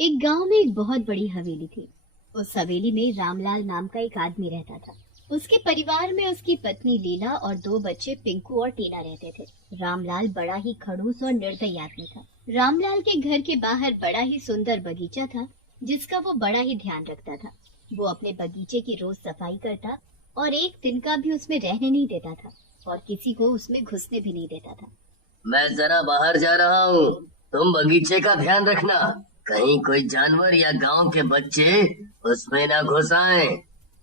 एक गांव में एक बहुत बड़ी हवेली थी। उस हवेली में रामलाल नाम का एक आदमी रहता था। उसके परिवार में उसकी पत्नी लीला और दो बच्चे पिंकू और टीना रहते थे। रामलाल बड़ा ही खड़ूस और निर्दयी आदमी था। रामलाल के घर के बाहर बड़ा ही सुंदर बगीचा था, जिसका वो बड़ा ही ध्यान रखता था। वो अपने बगीचे की रोज सफाई करता और एक दिन का भी उसमें रहने नहीं देता था और किसी को उसमें घुसने भी नहीं देता था। मैं जरा बाहर जा रहा हूँ। तुम बगीचे का ध्यान रखना, कहीं कोई जानवर या गांव के बच्चे उसमें ना घुस आए।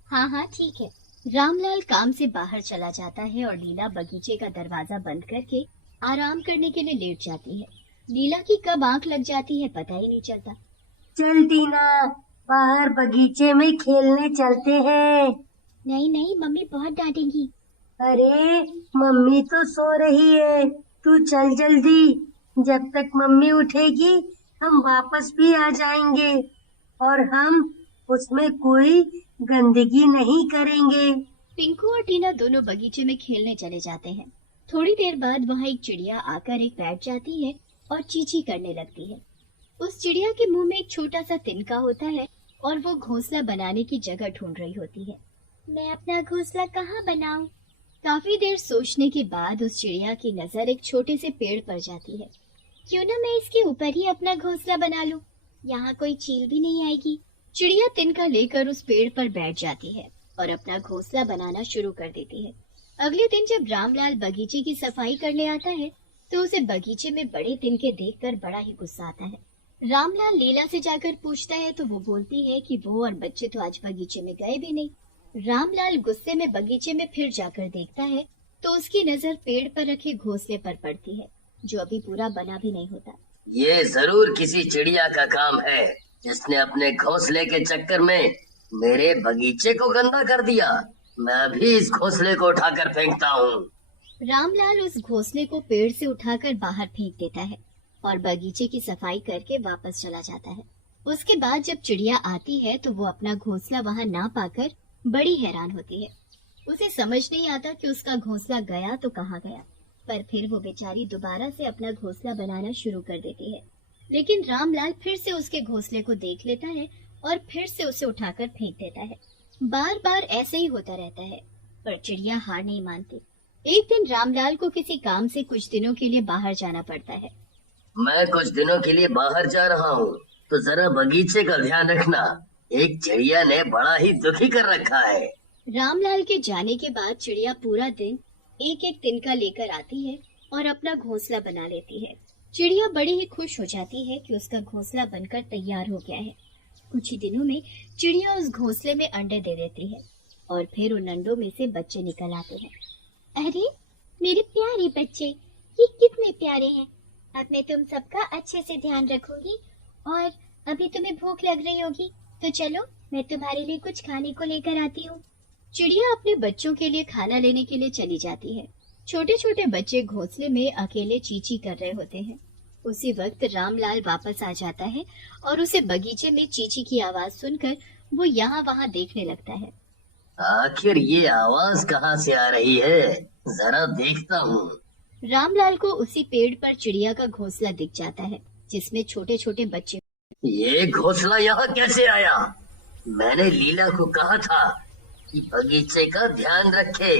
हाँ हाँ ठीक है। रामलाल काम से बाहर चला जाता है और लीला बगीचे का दरवाजा बंद करके आराम करने के लिए लेट जाती है। लीला की कब आंख लग जाती है पता ही नहीं चलता। चल टीना, बाहर बगीचे में खेलने चलते हैं। नहीं नहीं, मम्मी बहुत डांटेंगी। अरे मम्मी तो सो रही है, तू चल जल्दी। जब तक मम्मी उठेगी हम वापस भी आ जाएंगे और हम उसमें कोई गंदगी नहीं करेंगे। पिंकू और टीना दोनों बगीचे में खेलने चले जाते हैं। थोड़ी देर बाद वहाँ एक चिड़िया आकर एक बैठ जाती है और चींची करने लगती है। उस चिड़िया के मुंह में एक छोटा सा तिनका होता है और वो घोंसला बनाने की जगह ढूंढ रही होती है। मैं अपना घोंसला कहाँ बनाऊं? काफी देर सोचने के बाद उस चिड़िया की नजर एक छोटे से पेड़ पर जाती है। क्यों ना मैं इसके ऊपर ही अपना घोंसला बना लूं? यहाँ कोई चील भी नहीं आएगी। चिड़िया तिनका लेकर उस पेड़ पर बैठ जाती है और अपना घोंसला बनाना शुरू कर देती है। अगले दिन जब रामलाल बगीचे की सफाई करने आता है तो उसे बगीचे में बड़े तिनके देखकर बड़ा ही गुस्सा आता है। रामलाल लीला से जाकर पूछता है तो वो बोलती है कि वो और बच्चे तो आज बगीचे में गए भी नहीं। रामलाल गुस्से में बगीचे में फिर जाकर देखता है तो उसकी नजर पेड़ पर रखे घोंसले पर पड़ती है, जो अभी पूरा बना भी नहीं होता। ये जरूर किसी चिड़िया का काम है, जिसने अपने घोंसले के चक्कर में मेरे बगीचे को गंदा कर दिया। मैं भी इस घोंसले को उठाकर फेंकता हूँ। रामलाल उस घोंसले को पेड़ से उठाकर बाहर फेंक देता है और बगीचे की सफाई करके वापस चला जाता है। उसके बाद जब चिड़िया आती है तो वो अपना घोंसला वहाँ ना पाकर बड़ी हैरान होती है। उसे समझ नहीं आता कि उसका घोंसला गया तो कहाँ गया, पर फिर वो बेचारी दोबारा से अपना घोंसला बनाना शुरू कर देती है। लेकिन रामलाल फिर से उसके घोंसले को देख लेता है और फिर से उसे उठाकर फेंक देता है। बार बार ऐसे ही होता रहता है, पर चिड़िया हार नहीं मानती। एक दिन रामलाल को किसी काम से कुछ दिनों के लिए बाहर जाना पड़ता है। मैं कुछ दिनों के लिए बाहर जा रहा हूँ, तो जरा बगीचे का ध्यान रखना। एक चिड़िया ने बड़ा ही दुखी कर रखा है। रामलाल के जाने के बाद चिड़िया पूरा दिन एक एक तिनका लेकर आती है और अपना घोंसला बना लेती है। चिड़िया बड़ी ही खुश हो जाती है कि उसका घोंसला बनकर तैयार हो गया है। कुछ ही दिनों में चिड़िया उस घोंसले में अंडे दे देती है और फिर उन अंडों में से बच्चे निकल आते हैं। अरे मेरे प्यारे बच्चे, ये कितने प्यारे हैं। अब मैं तुम सबका अच्छे से ध्यान रखूंगी और अभी तुम्हें भूख लग रही होगी, तो चलो मैं तुम्हारे लिए कुछ खाने को लेकर आती हूँ। चिड़िया अपने बच्चों के लिए खाना लेने के लिए चली जाती है। छोटे छोटे बच्चे घोंसले में अकेले चींची कर रहे होते हैं। उसी वक्त रामलाल वापस आ जाता है और उसे बगीचे में चींची की आवाज सुनकर वो यहाँ वहाँ देखने लगता है। आखिर ये आवाज कहाँ से आ रही है, जरा देखता हूँ। रामलाल को उसी पेड़ पर चिड़िया का घोंसला दिख जाता है, जिसमें छोटे छोटे बच्चे। ये घोंसला यहाँ कैसे आया? मैंने लीला को कहा था कि बगीचे का ध्यान रखे,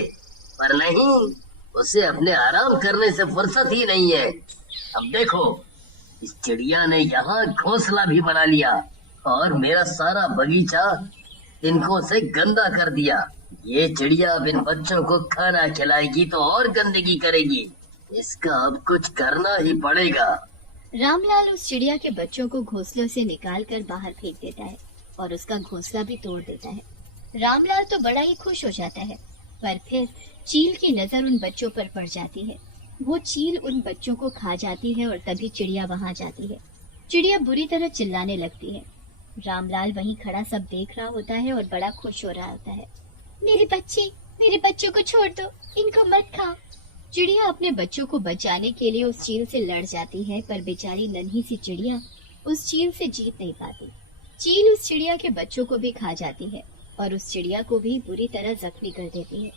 पर नहीं, उसे अपने आराम करने से फुर्सत ही नहीं है। अब देखो, इस चिड़िया ने यहाँ घोंसला भी बना लिया और मेरा सारा बगीचा तिनकों से गंदा कर दिया। ये चिड़िया अब इन बच्चों को खाना खिलाएगी तो और गंदगी करेगी। इसका अब कुछ करना ही पड़ेगा। रामलाल उस चिड़िया के बच्चों को घोंसलों से निकालकर बाहर फेंक देता है और उसका घोंसला भी तोड़ देता है। रामलाल तो बड़ा ही खुश हो जाता है, पर फिर चील की नजर उन बच्चों पर पड़ जाती है। वो चील उन बच्चों को खा जाती है और तभी चिड़िया वहाँ जाती है। चिड़िया बुरी तरह चिल्लाने लगती है। रामलाल वहीं खड़ा सब देख रहा होता है और बड़ा खुश हो रहा होता है। मेरे बच्चों को छोड़ दो, इनको मत खाओ। चिड़िया अपने बच्चों को बचाने के लिए उस चील से लड़ जाती है, पर बेचारी नन्ही सी चिड़िया उस चील से जीत नहीं पाती। चील उस चिड़िया के बच्चों को भी खा जाती है और उस चिड़िया को भी बुरी तरह जख्मी कर देती है।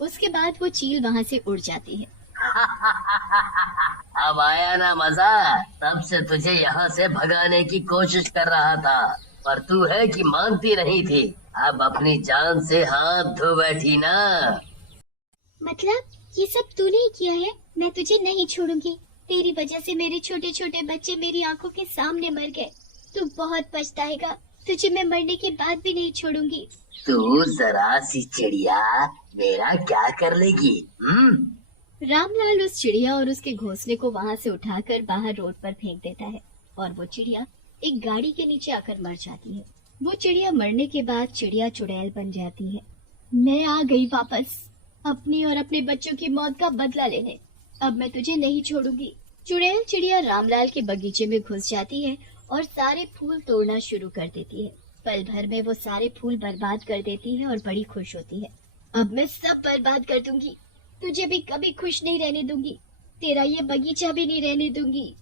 उसके बाद वो चील वहाँ से उड़ जाती है। अब आया ना मजा। तब से तुझे यहाँ से भगाने की कोशिश कर रहा था, पर तू है कि मानती नहीं थी। अब अपनी जान से हाथ धो बैठी ना। मतलब ये सब तूने ही किया है? मैं तुझे नहीं छोड़ूंगी। तेरी वजह से मेरे छोटे छोटे बच्चे मेरी आंखों के सामने मर गए। तू बहुत पछताएगा। तुझे मैं मरने के बाद भी नहीं छोड़ूंगी। तू जरा सी चिड़िया मेरा क्या कर लेगी? रामलाल उस चिड़िया और उसके घोंसले को वहाँ से उठाकर बाहर रोड पर फेंक देता है और वो चिड़िया एक गाड़ी के नीचे आकर मर जाती है। वो चिड़िया मरने के बाद चिड़िया चुड़ैल बन जाती है। मैं आ गई वापस अपनी और अपने बच्चों की मौत का बदला लेने। अब मैं तुझे नहीं छोड़ूंगी। चुड़ैल चिड़िया रामलाल के बगीचे में घुस जाती है और सारे फूल तोड़ना शुरू कर देती है। पल भर में वो सारे फूल बर्बाद कर देती है और बड़ी खुश होती है। अब मैं सब बर्बाद कर दूंगी। तुझे भी कभी खुश नहीं रहने दूंगी। तेरा ये बगीचा भी नहीं रहने दूंगी।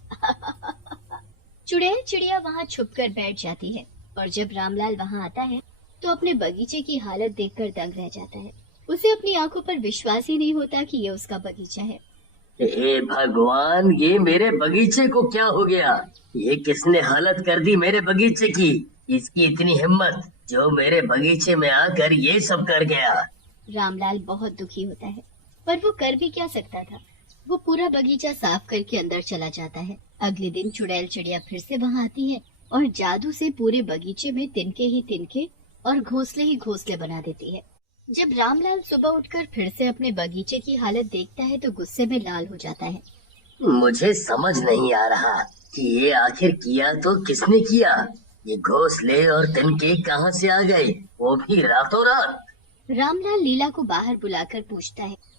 चुड़ैल चिड़िया वहाँ छुपकर बैठ जाती है और जब रामलाल वहाँ आता है तो अपने बगीचे की हालत देखकर दंग रह जाता है। उसे अपनी आंखों पर विश्वास ही नहीं होता कि ये उसका बगीचा है। हे भगवान, ये मेरे बगीचे को क्या हो गया? ये किसने हालत कर दी मेरे बगीचे की? इसकी इतनी हिम्मत, जो मेरे बगीचे में आकर ये सब कर गया। रामलाल बहुत दुखी होता है, पर वो कर भी क्या सकता था। वो पूरा बगीचा साफ करके अंदर चला जाता है। अगले दिन चुड़ैल चिड़िया फिर से वहाँ आती है और जादू से पूरे बगीचे में तिनके ही तिनके और घोंसले ही घोंसले बना देती है। जब रामलाल सुबह उठकर फिर से अपने बगीचे की हालत देखता है तो गुस्से में लाल हो जाता है। मुझे समझ नहीं आ रहा कि ये आखिर किया तो किसने किया। ये घोंसले और तिनके कहाँ से आ गए, वो भी रातों रात? रामलाल लीला को बाहर बुलाकर पूछता है।